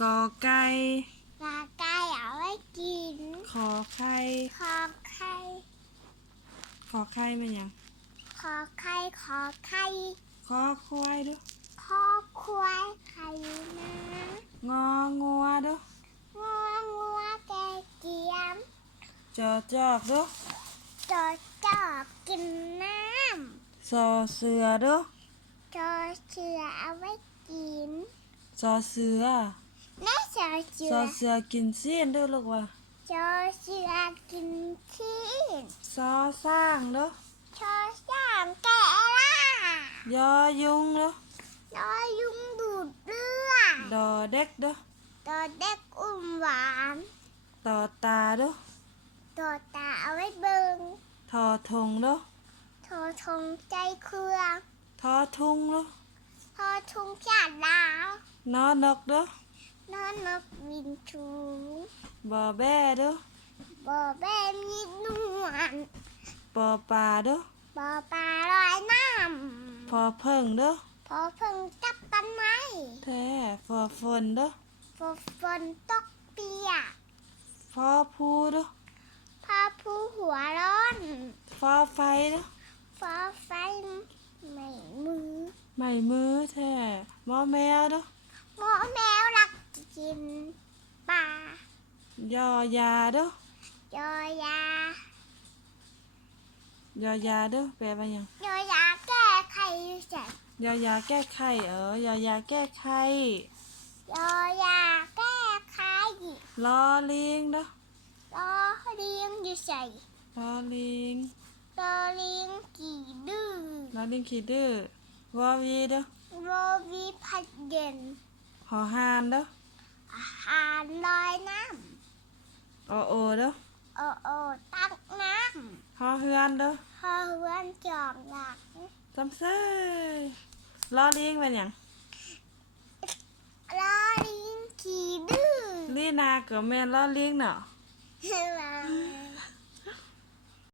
กอไก่กาไก่เอาไว้กินขอไข่คอไข่ขอไข่เป็นหยังคอไข่คอไข่ ขอควายเด้อคอควายไข่นะงองัวเด้องัวแกเกียมจอจอกเด้อจอจอกกินน้ซอเสือเด้อำจอเสือเอาไว้กินซอเสือแม่จอเสื ซอ อ เสือกินเสี้ยนเด้อลูกว่าจอเสือกินขี้นซอสร้างเด้อชอสามแกะล่ะ ยอยุงเด้อ รอยุงดูดเลือด ดอเด็กเด้อตัวเด็กอุ้มหวาน ต่อตาเด้อ ตัวตาเอาไว้เบิง ทอทงเด้อ โทรทงใจเครื่อง ทอทุงเด้อ พอทุงชาดดาวน อนกเด้อน อนนกวินชู บอแบ้เด้อ บ่อแบมีนวล ปอปลาเด้อ บ่อปลาลอยน้ พอเพิ่งเด้อ ำพอเพิ่งจับต้นไม้ แท้ฟอฝนเด้อ พอฝนตกเปียก ฟอพูเด้อ พอผู้หัวร้อน ฟอไฟเด้อ พอไฟไม่มือ ไม่มือแท้หมอแมวเด้อ หมอแมวรักกินปลาย อยาเด้อย อยาย าเด้อแปลว่าหยัง ยอยาแก้ไขใส่ ยาแก้ไขยาแก้ไข ยอยาแก้ไข ลอลิงเด้อ รอเลี้ยงอยู่ใส่ ลอลิง รอเลี้ยงกี่ดื้อ ลอลิงขี้ดื้อวอวีเด้อ โรวีพัดเย็น หอหานเด้อ อาหารลอยน้ โอเด้อ ำโอตักน้ หอเฮือนเด้อ ำพอเฮือนจองหลัก จำเซ้ยลอลิงเป็นหยัง รอเลี้ยงกี่ดื้อ ลีนาก็แม่นลอลิงเนาะ มา